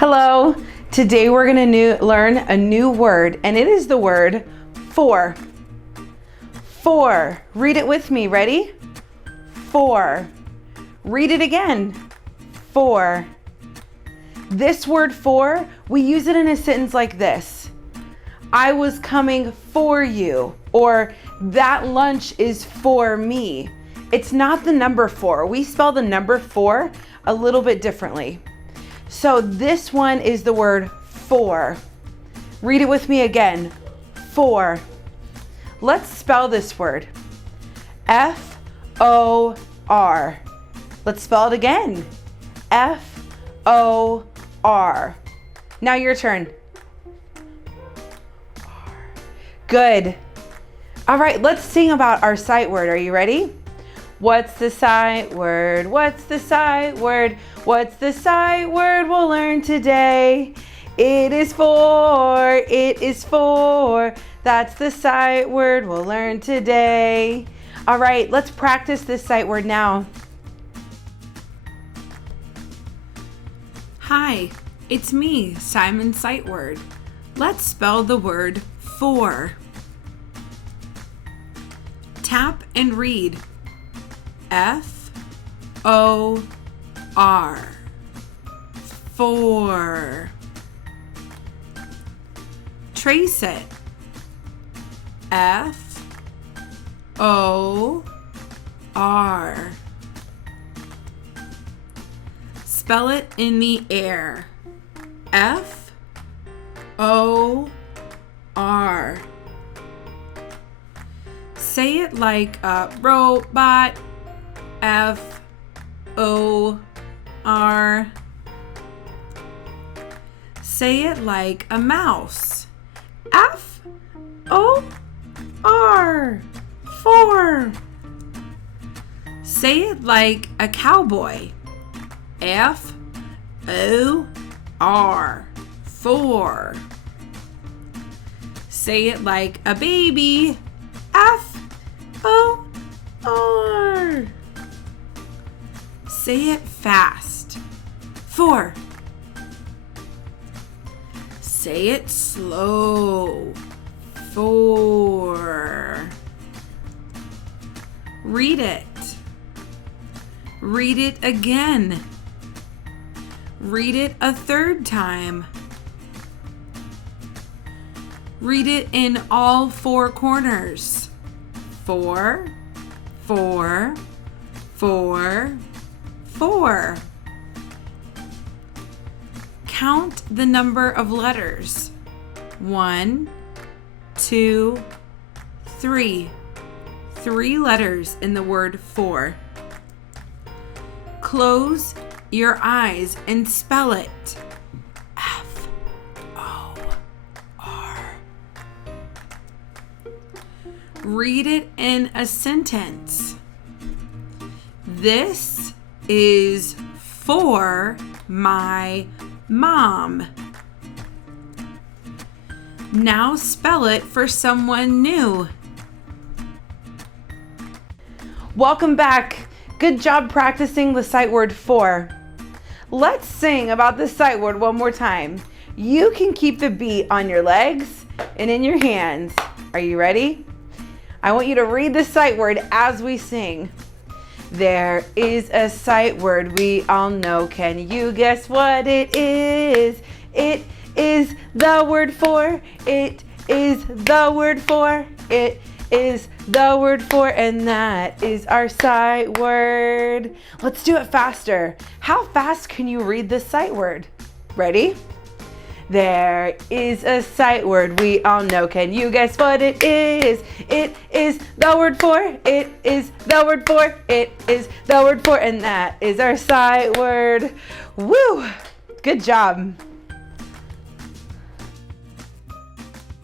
Hello, today we're going to learn a new word, and it is the word for. For. Read it with me. Ready? For. Read it again. For. This word for, we use it in a sentence like this. I was coming for you, or that lunch is for me. It's not the number four. We spell the number four a little bit differently. So this one is the word for. Read it with me again. For. Let's spell this word. F-O-R. Let's spell it again. F-O-R. Now your turn. Good. All right, let's sing about our sight word. Are you ready? What's the sight word? What's the sight word? What's the sight word we'll learn today? It is for, it is for. That's the sight word we'll learn today. All right, let's practice this sight word now. Hi, it's me, Simon Sight Word. Let's spell the word for. Tap and read. F-O-R. For. Trace it. F-O-R. Spell it in the air. F-O-R. Say it like a robot. F-O-R. Say it like a mouse. F-O-R. For. Say it like a cowboy. F-O-R. For. Say it like a baby. F-O-R. Say it fast. For. Say it slow. For. Read it. Read it again. Read it a third time. Read it in all four corners. For, for, for, for. Count the number of letters. 1, 2, 3. 3 letters in the word for. Close your eyes and spell it. F-O-R. Read it in a sentence. This is for my mom. Now spell it for someone new. Welcome back. Good job practicing the sight word for. Let's sing about the sight word one more time. You can keep the beat on your legs and in your hands. Are you ready? I want you to read the sight word as we sing. There is a sight word we all know. Can you guess what it is? It is the word for. It is the word for. It is the word for, and that is our sight word. Let's do it faster. How fast can you read this sight word? Ready? There is a sight word we all know. Can you guess what it is? It is the word for. It is the word for. It is the word for, and that is our sight word. Woo! Good job.